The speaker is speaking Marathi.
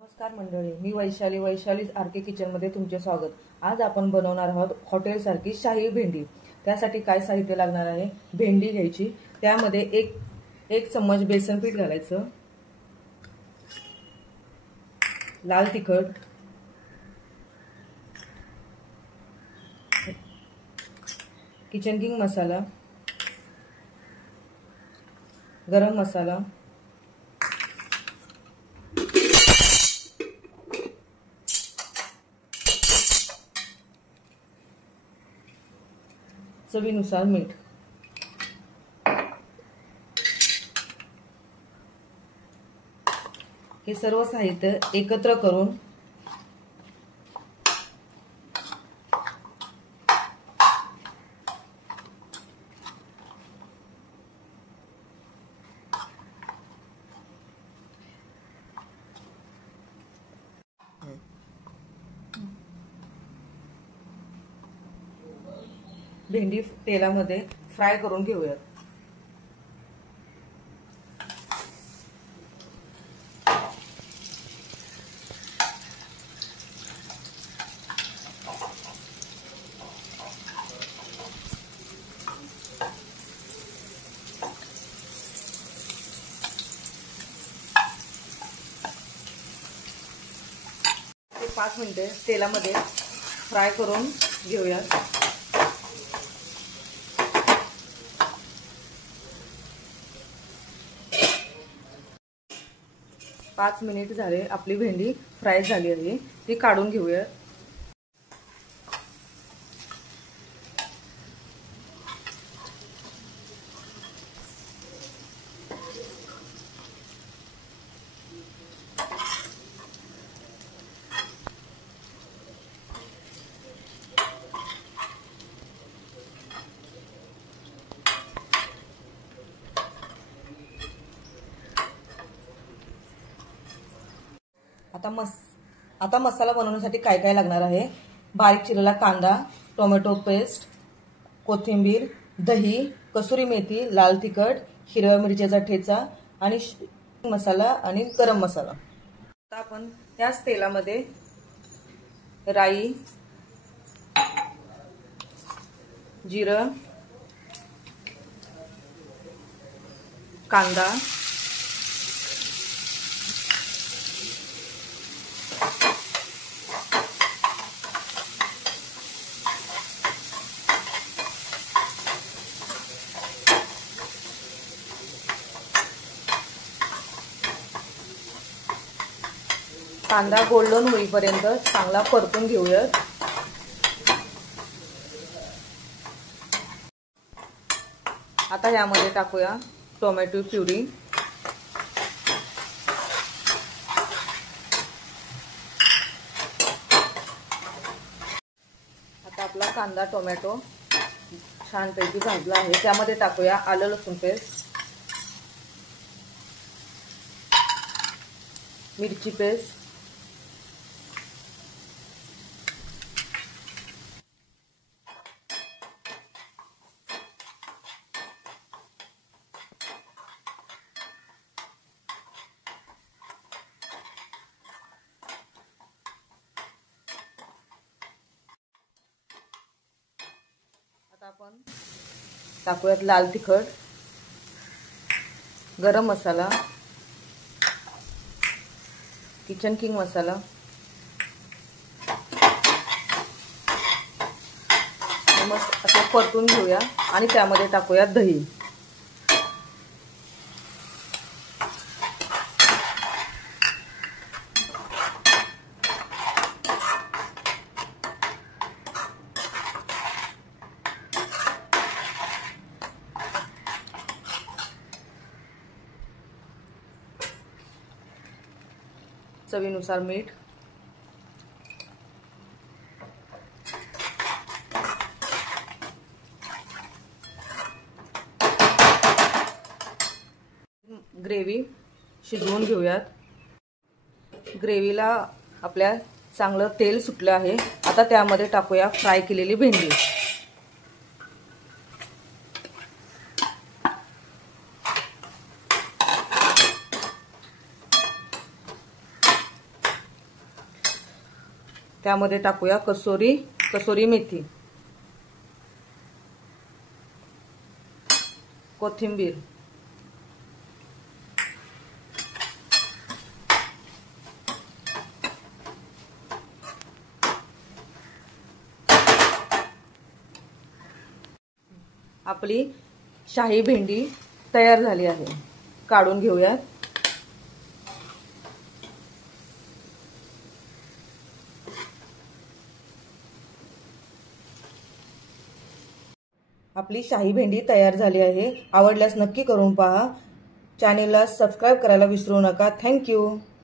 नमस्कार मंडळी, मी वैशालीज आर के किचनमध्ये तुमचे स्वागत। आज आपण बनवणार आहोत हॉटेलसारखी शाही भेंडी। त्यासाठी काय साहित्य लागणार आहे? भेंडी घ्यायची, त्यामध्ये एक चम्मच बेसन पीठ घालायचं, लाल तिखट, किचन किंग मसाला, गरम मसाला, चवीनुसार मीठ। हे सर्व साहित्य एकत्र करून भेंडी तेलामध्ये फ्राय करून घेऊयात। ते 5 मिनिटे तेलामध्ये फ्राय करून घेऊयात। 5 मिनिट झाले, आपली भेंडी फ्राय झाली आहे, ती काढून घेऊया। आता मसाला बनवण्यासाठी काय काय लागणार आहे? बारीक चिरलेला कांदा, टोमॅटो पेस्ट, कोथिंबीर, दही, कसुरी मेथी, लाल तिखट, हिरव्या मिरचीचा ठेचा आणि मसाला आणि गरम मसाला। आता आपण याच तेलामध्ये राई, जिरं, कांदा, कांदा गोल्डन होईपर्यंत चांगला परतून घेऊयात। आता यामध्ये टाकूया टोमॅटो प्युरी, आता आपला कांदा टोमॅटो छानपैकी भाजला आहे, त्यामध्ये टाकूया आलं लसूण पेस्ट, मिरची पेस्ट, आता आपण टाकूयात लाल तिखट, गरम मसाला, किचन किंग मसाला, मस्त असं परतून घेऊया आणि त्यामध्ये टाकूया दही। चवीनुसार मीठ, ग्रेव्ही शिजवून घेऊयात। ग्रेव्हीला आपल्या चांगलं तेल सुटलं आहे, आता त्यामध्ये टाकूया फ्राय केलेली भेंडी। त्यामध्ये टाकूया कसुरी मेथी, कोथिंबीर, आपली शाही भेंडी तयार झाली आहे, काढून घेऊयात। आपली शाही भेंडी तयार झाली आहे। आवडल्यास नक्की करून पहा। चॅनेलला सबस्क्राइब करायला विसरू नका। थँक्यू।